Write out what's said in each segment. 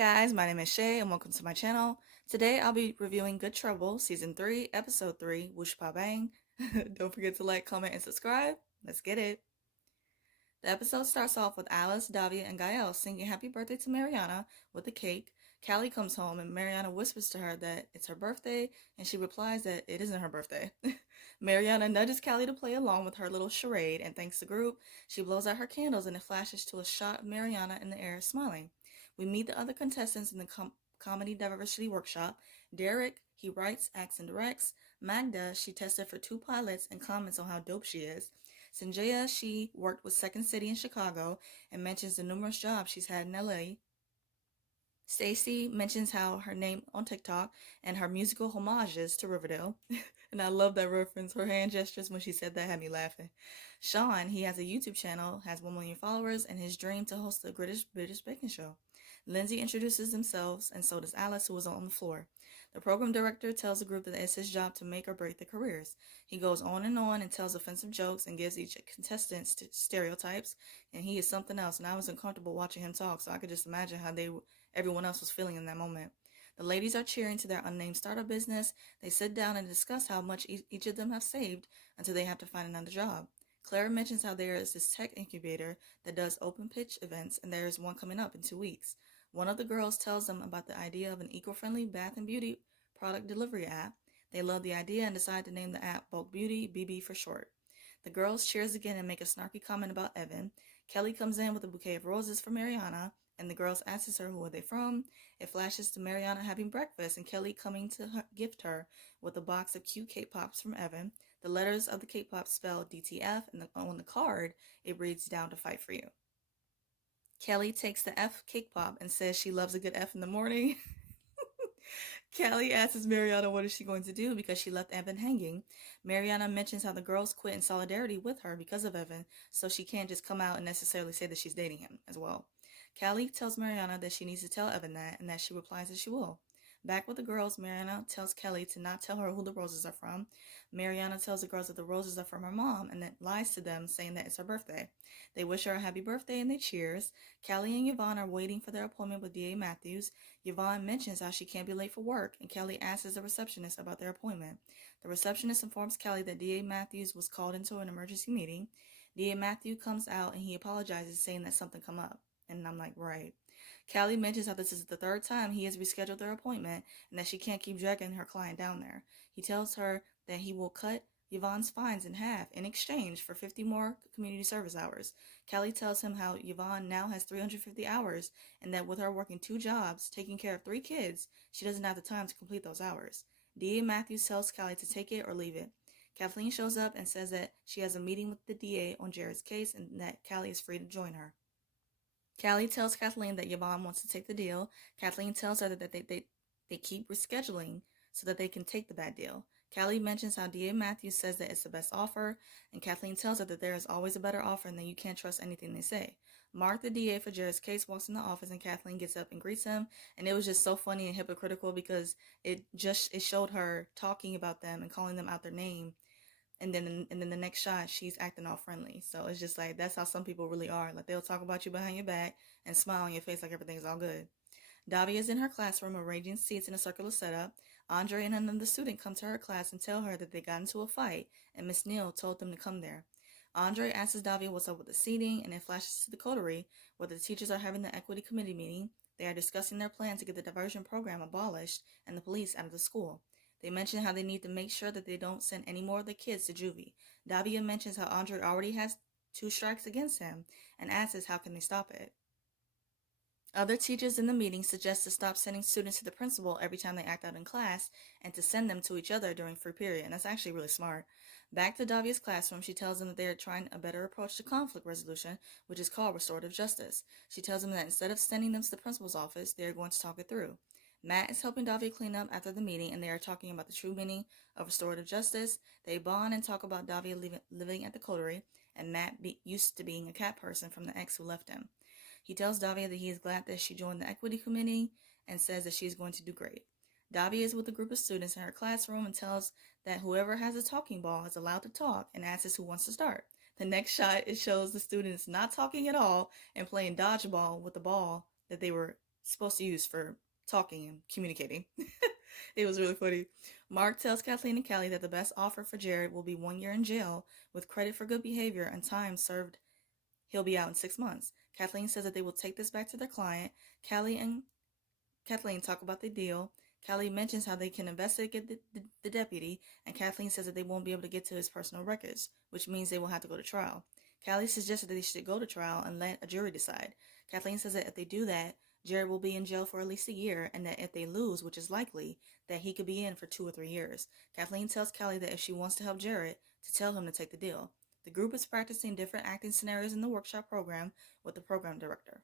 guys, my name is Shay and welcome to my channel. Today I'll be reviewing Good Trouble Season 3, Episode 3, Whoosh Pa Bang. Don't forget to like, comment, and subscribe. Let's get it. The episode starts off with Alice, Davia, and Gael singing happy birthday to Mariana with a cake. Callie comes home and Mariana whispers to her that it's her birthday and she replies that it isn't her birthday. Mariana nudges Callie to play along with her little charade and thanks the group. She blows out her candles and it flashes to a shot of Mariana in the air smiling. We meet the other contestants in the Comedy Diversity Workshop. Derek, he writes, acts, and directs. Magda, she tested for 2 pilots and comments on how dope she is. Sanjaya, she worked with Second City in Chicago and mentions the numerous jobs she's had in LA. Stacy mentions how her name on TikTok and her musical homages to Riverdale. And I love that reference. Her hand gestures when she said that had me laughing. Sean, he has a YouTube channel, has 1 million followers, and his dream to host the British Baking Show. Lindsay introduces themselves, and so does Alice, who was on the floor. The program director tells the group that it's his job to make or break their careers. He goes on and tells offensive jokes and gives each contestant stereotypes, and he is something else, and I was uncomfortable watching him talk, so I could just imagine how everyone else was feeling in that moment. The ladies are cheering to their unnamed startup business. They sit down and discuss how much each of them have saved until they have to find another job. Clara mentions how there is this tech incubator that does open pitch events, and there is one coming up in 2 weeks. One of the girls tells them about the idea of an eco-friendly bath and beauty product delivery app. They love the idea and decide to name the app Bulk Beauty, BB for short. The girls cheers again and make a snarky comment about Evan. Kelly comes in with a bouquet of roses for Mariana, and the girls asks her who are they from. It flashes to Mariana having breakfast and Kelly coming to gift her with a box of cute cake pops from Evan. The letters of the cake pops spell DTF, and on the card it reads "Down to fight for you." Kelly takes the F cake pop and says she loves a good F in the morning. Callie asks Mariana what is she going to do because she left Evan hanging. Mariana mentions how the girls quit in solidarity with her because of Evan, so she can't just come out and necessarily say that she's dating him as well. Callie tells Mariana that she needs to tell Evan that, and that she replies that she will. Back with the girls, Mariana tells Kelly to not tell her who the roses are from. Mariana tells the girls that the roses are from her mom and then lies to them, saying that it's her birthday. They wish her a happy birthday and they cheers. Callie and Yvonne are waiting for their appointment with D.A. Matthews. Yvonne mentions how she can't be late for work, and Kelly asks the receptionist about their appointment. The receptionist informs Kelly that D.A. Matthews was called into an emergency meeting. D.A. Matthews comes out and he apologizes, saying that something come up. And I'm like, right. Callie mentions how this is the 3rd time he has rescheduled their appointment and that she can't keep dragging her client down there. He tells her that he will cut Yvonne's fines in half in exchange for 50 more community service hours. Callie tells him how Yvonne now has 350 hours and that with her working 2 jobs, taking care of 3 kids, she doesn't have the time to complete those hours. D.A. Matthews tells Callie to take it or leave it. Kathleen shows up and says that she has a meeting with the DA on Jared's case and that Callie is free to join her. Callie tells Kathleen that Yvonne wants to take the deal. Kathleen tells her that they keep rescheduling so that they can take the bad deal. Callie mentions how D.A. Matthews says that it's the best offer, and Kathleen tells her that there is always a better offer and that you can't trust anything they say. Mark, the DA for Jared's case, walks in the office and Kathleen gets up and greets him, and it was just so funny and hypocritical because it showed her talking about them and calling them out their name. And then the next shot, she's acting all friendly. So it's just like, that's how some people really are. Like, they'll talk about you behind your back and smile on your face like everything's all good. Davia is in her classroom arranging seats in a circular setup. Andre and another student come to her class and tell her that they got into a fight, and Miss Neal told them to come there. Andre asks Davia what's up with the seating, and it flashes to the coterie, where the teachers are having the equity committee meeting. They are discussing their plan to get the diversion program abolished and the police out of the school. They mention how they need to make sure that they don't send any more of the kids to juvie. Davia mentions how Andre already has 2 strikes against him and asks how can they stop it. Other teachers in the meeting suggest to stop sending students to the principal every time they act out in class and to send them to each other during free period, and that's actually really smart. Back to Davia's classroom, she tells them that they are trying a better approach to conflict resolution, which is called restorative justice. She tells them that instead of sending them to the principal's office, they are going to talk it through. Matt is helping Davia clean up after the meeting, and they are talking about the true meaning of restorative justice. They bond and talk about Davia living at the coterie, and Matt used to being a cat person from the ex who left him. He tells Davia that he is glad that she joined the equity committee and says that she is going to do great. Davia is with a group of students in her classroom and tells that whoever has a talking ball is allowed to talk and asks who wants to start. The next shot, it shows the students not talking at all and playing dodgeball with the ball that they were supposed to use for talking and communicating. It was really funny. Mark tells Kathleen and Callie that the best offer for Jared will be 1 year in jail with credit for good behavior and time served. He'll be out in 6 months. Kathleen says that they will take this back to their client. Callie and Kathleen talk about the deal. Callie mentions how they can investigate the deputy, and Kathleen says that they won't be able to get to his personal records, which means they will have to go to trial. Callie suggested that they should go to trial and let a jury decide. Kathleen says that if they do that, Jared will be in jail for at least a year, and that if they lose, which is likely, that he could be in for 2 or 3 years. Kathleen tells Callie that if she wants to help Jared, to tell him to take the deal. The group is practicing different acting scenarios in the workshop program with the program director.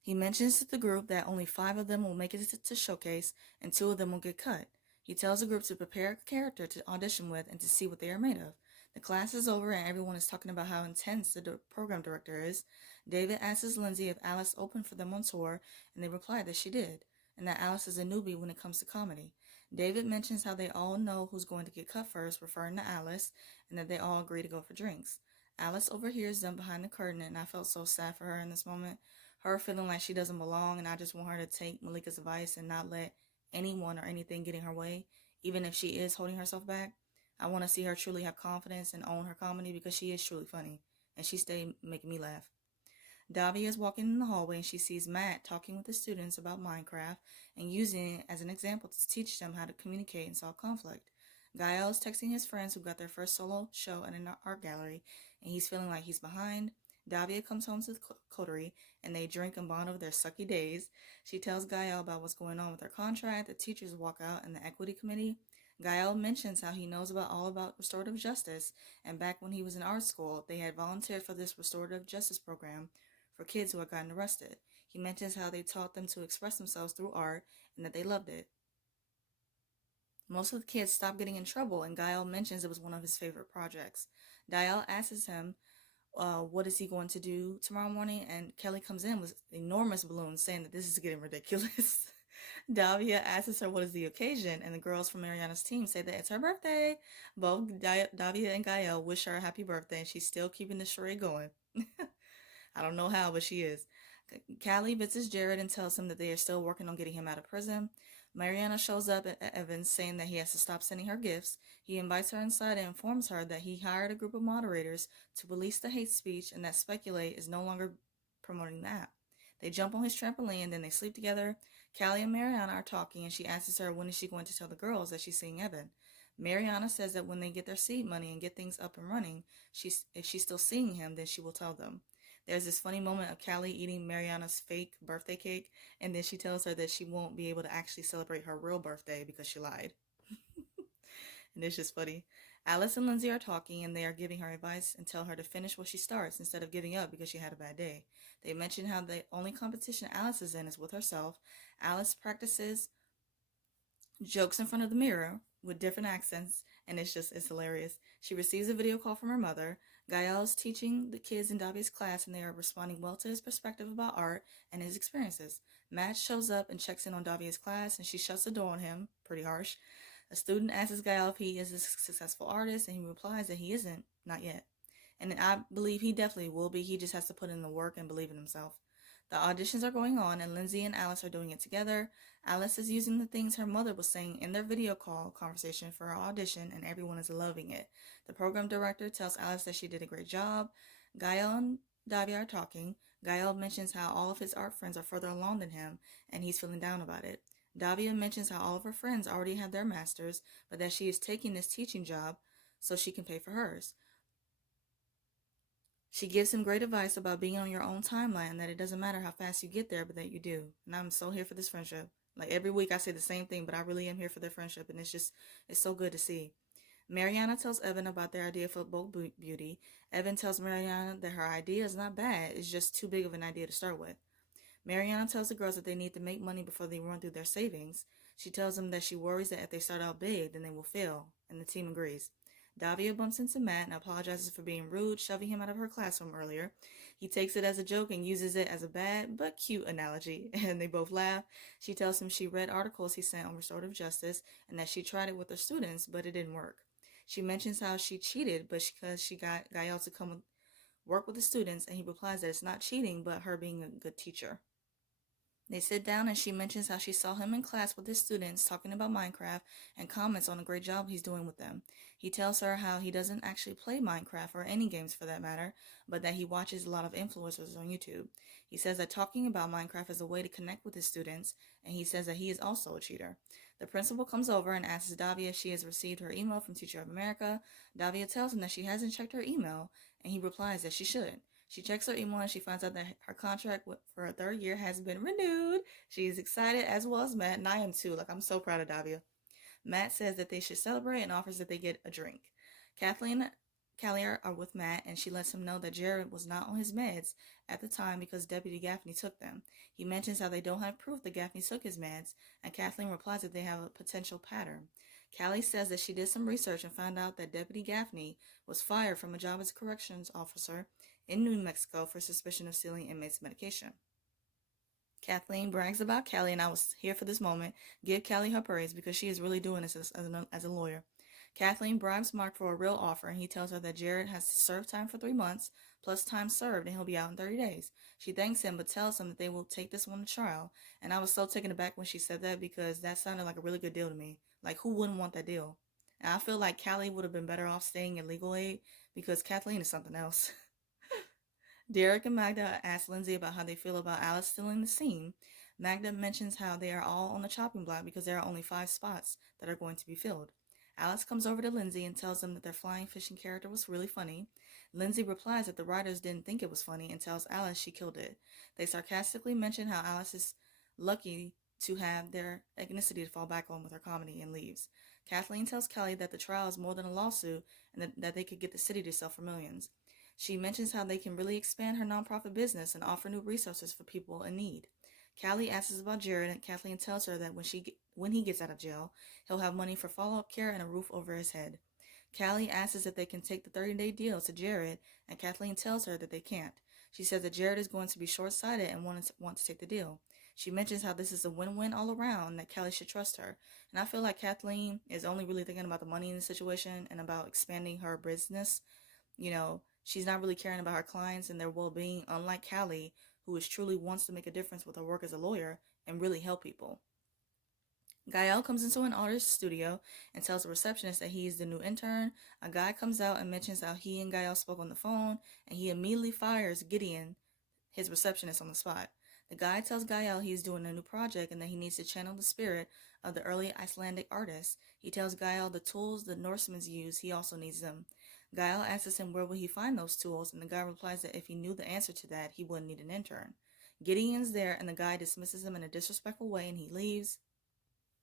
He mentions to the group that only 5 of them will make it to showcase and 2 of them will get cut. He tells the group to prepare a character to audition with and to see what they are made of. The class is over and everyone is talking about how intense the program director is. David asks Lindsay if Alice opened for them on tour, and they reply that she did, and that Alice is a newbie when it comes to comedy. David mentions how they all know who's going to get cut first, referring to Alice, and that they all agree to go for drinks. Alice overhears them behind the curtain, and I felt so sad for her in this moment. Her feeling like she doesn't belong, and I just want her to take Malika's advice and not let anyone or anything get in her way, even if she is holding herself back. I want to see her truly have confidence and own her comedy because she is truly funny, and she stayed making me laugh. Davia is walking in the hallway and she sees Matt talking with the students about Minecraft and using it as an example to teach them how to communicate and solve conflict. Gael is texting his friends who got their first solo show at an art gallery, and he's feeling like he's behind. Davia comes home to the coterie, and they drink and bond over their sucky days. She tells Gael about what's going on with her contract, the teachers walk out, and the equity committee. Gael mentions how he knows all about restorative justice, and back when he was in art school, they had volunteered for this restorative justice program for kids who had gotten arrested. He mentions how they taught them to express themselves through art, and that they loved it. Most of the kids stopped getting in trouble, and Gael mentions it was one of his favorite projects. Gael asks him what is he going to do tomorrow morning, and Kelly comes in with enormous balloons saying that this is getting ridiculous. Davia asks her what is the occasion, and the girls from Mariana's team say that it's her birthday. Both Davia and Gael wish her a happy birthday, and she's still keeping the charade going. I don't know how, but she is. Callie visits Jared and tells him that they are still working on getting him out of prison. Mariana shows up at Evans saying that he has to stop sending her gifts. He invites her inside and informs her that he hired a group of moderators to police the hate speech and that Speculate is no longer promoting the app. They jump on his trampoline, then they sleep together. Callie and Mariana are talking, and she asks her when is she going to tell the girls that she's seeing Evan. Mariana says that when they get their seed money and get things up and running, if she's still seeing him, then she will tell them. There's this funny moment of Callie eating Mariana's fake birthday cake, and then she tells her that she won't be able to actually celebrate her real birthday because she lied. And it's just funny. Alice and Lindsay are talking, and they are giving her advice and tell her to finish what she starts instead of giving up because she had a bad day. They mention how the only competition Alice is in is with herself. Alice practices jokes in front of the mirror with different accents, and it's hilarious. She receives a video call from her mother. Gael is teaching the kids in Davia's class, and they are responding well to his perspective about art and his experiences. Matt shows up and checks in on Davia's class, and she shuts the door on him. Pretty harsh. A student asks Gael if he is a successful artist, and he replies that he isn't, not yet. And I believe he definitely will be. He just has to put in the work and believe in himself. The auditions are going on, and Lindsay and Alice are doing it together. Alice is using the things her mother was saying in their video call conversation for her audition, and everyone is loving it. The program director tells Alice that she did a great job. Gael and Davia are talking. Gael mentions how all of his art friends are further along than him, and he's feeling down about it. Davia mentions how all of her friends already have their masters, but that she is taking this teaching job so she can pay for hers. She gives him great advice about being on your own timeline, that it doesn't matter how fast you get there, but that you do. And I'm so here for this friendship. Like every week I say the same thing, but I really am here for their friendship, and it's so good to see. Mariana tells Evan about their idea for bulk beauty. Evan tells Mariana that her idea is not bad, it's just too big of an idea to start with. Mariana tells the girls that they need to make money before they run through their savings. She tells them that she worries that if they start out big, then they will fail, and the team agrees. Davia bumps into Matt and apologizes for being rude, shoving him out of her classroom earlier. He takes it as a joke and uses it as a bad but cute analogy, and they both laugh. She tells him she read articles he sent on restorative justice and that she tried it with her students, but it didn't work. She mentions how she cheated, but because she got Gael to work with the students, and he replies that it's not cheating, but her being a good teacher. They sit down and she mentions how she saw him in class with his students talking about Minecraft and comments on the great job he's doing with them. He tells her how he doesn't actually play Minecraft or any games for that matter, but that he watches a lot of influencers on YouTube. He says that talking about Minecraft is a way to connect with his students, and he says that he is also a cheater. The principal comes over and asks Davia if she has received her email from Teacher of America. Davia tells him that she hasn't checked her email, and he replies that she should. She checks her email and she finds out that her contract for her third year has been renewed. She is excited, as well as Matt, and I am too. Like, I'm so proud of Davia. Matt says that they should celebrate and offers that they get a drink. Kathleen and Callie are with Matt, and she lets him know that Jared was not on his meds at the time because Deputy Gaffney took them. He mentions how they don't have proof that Gaffney took his meds, and Kathleen replies that they have a potential pattern. Callie says that she did some research and found out that Deputy Gaffney was fired from a job as a corrections officer in New Mexico for suspicion of stealing inmates' medication. Kathleen brags about Callie, and I was here for this moment. Give Callie her praise because she is really doing this as a lawyer. Kathleen bribes Mark for a real offer, and he tells her that Jared has to serve time for 3 months, plus time served, and he'll be out in 30 days. She thanks him, but tells him that they will take this one to trial. And I was so taken aback when she said that because that sounded like a really good deal to me. Like, who wouldn't want that deal? And I feel like Callie would have been better off staying in legal aid because Kathleen is something else. Derek and Magda ask Lindsay about how they feel about Alice stealing the scene. Magda mentions how they are all on the chopping block because there are only 5 spots that are going to be filled. Alice comes over to Lindsay and tells them that their flying fishing character was really funny. Lindsay replies that the writers didn't think it was funny and tells Alice she killed it. They sarcastically mention how Alice is lucky to have their ethnicity to fall back on with her comedy and leaves. Kathleen tells Kelly that the trial is more than a lawsuit and that they could get the city to sell for millions. She mentions how they can really expand her nonprofit business and offer new resources for people in need. Callie asks about Jared, and Kathleen tells her that when he gets out of jail, he'll have money for follow-up care and a roof over his head. Callie asks if they can take the 30-day deal to Jared, and Kathleen tells her that they can't. She says that Jared is going to be short-sighted and want to take the deal. She mentions how this is a win-win all around and that Callie should trust her. And I feel like Kathleen is only really thinking about the money in the situation and about expanding her business. She's not really caring about her clients and their well-being, unlike Callie, who truly wants to make a difference with her work as a lawyer and really help people. Gael comes into an artist's studio and tells the receptionist that he is the new intern. A guy comes out and mentions how he and Gael spoke on the phone, and he immediately fires Gideon, his receptionist, on the spot. The guy tells Gael he is doing a new project and that he needs to channel the spirit of the early Icelandic artists. He tells Gael the tools the Norsemen use, he also needs them. Gael asks him where will he find those tools, and the guy replies that if he knew the answer to that, he wouldn't need an intern. Gideon's there, and the guy dismisses him in a disrespectful way, and he leaves.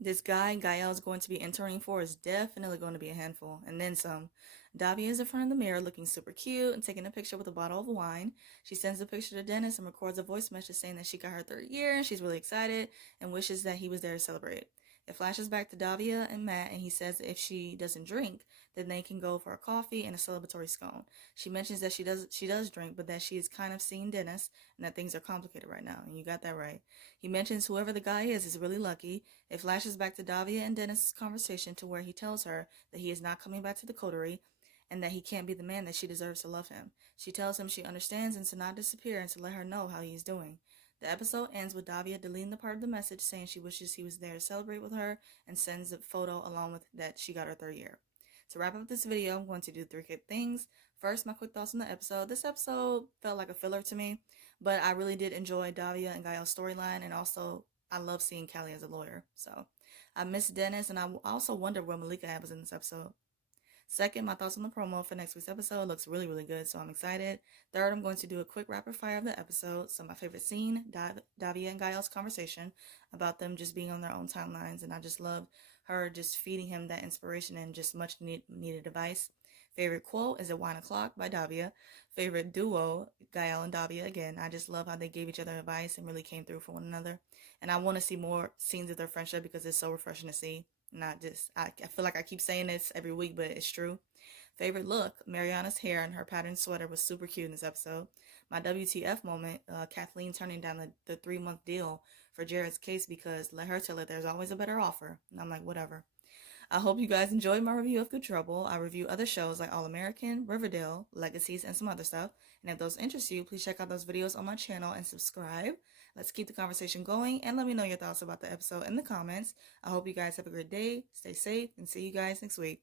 This guy Gael is going to be interning for is definitely going to be a handful, and then some. Davia is in front of the mirror looking super cute and taking a picture with a bottle of wine. She sends the picture to Dennis and records a voice message saying that she got her 3rd year and she's really excited and wishes that he was there to celebrate. It flashes back to Davia and Matt, and he says if she doesn't drink, then they can go for a coffee and a celebratory scone. She mentions that she does drink, but that she is kind of seeing Dennis and that things are complicated right now, and you got that right. He mentions whoever the guy is really lucky. It flashes back to Davia and Dennis' conversation to where he tells her that he is not coming back to the coterie and that he can't be the man that she deserves to love him. She tells him she understands and to not disappear and to let her know how he is doing. The episode ends with Davia deleting the part of the message saying she wishes he was there to celebrate with her and sends a photo along with that she got her 3rd year. To wrap up this video, I'm going to do 3 quick things. First, my quick thoughts on the episode. This episode felt like a filler to me, but I really did enjoy Davia and Gael's storyline, and also I love seeing Callie as a lawyer. So I miss Dennis, and I also wonder where Malika was in this episode. Second, my thoughts on the promo for next week's episode. It looks really, really good, so I'm excited. Third, I'm going to do a quick rapid fire of the episode. So my favorite scene, Davia and Gael's conversation about them just being on their own timelines, and I just love her just feeding him that inspiration and just much needed advice. Favorite quote is at 1 o'clock by Davia. Favorite duo, Gael and Davia. Again, I just love how they gave each other advice and really came through for one another. And I want to see more scenes of their friendship because it's so refreshing to see. I feel like I keep saying this every week, but it's true. Favorite look, Mariana's hair and her patterned sweater was super cute in this episode. My WTF moment, Kathleen turning down the 3-month deal for Jared's case because let her tell it there's always a better offer. And I'm like, whatever. I hope you guys enjoyed my review of Good Trouble. I review other shows like All American, Riverdale, Legacies, and some other stuff. And if those interest you, please check out those videos on my channel and subscribe. Let's keep the conversation going and let me know your thoughts about the episode in the comments. I hope you guys have a great day, stay safe, and see you guys next week.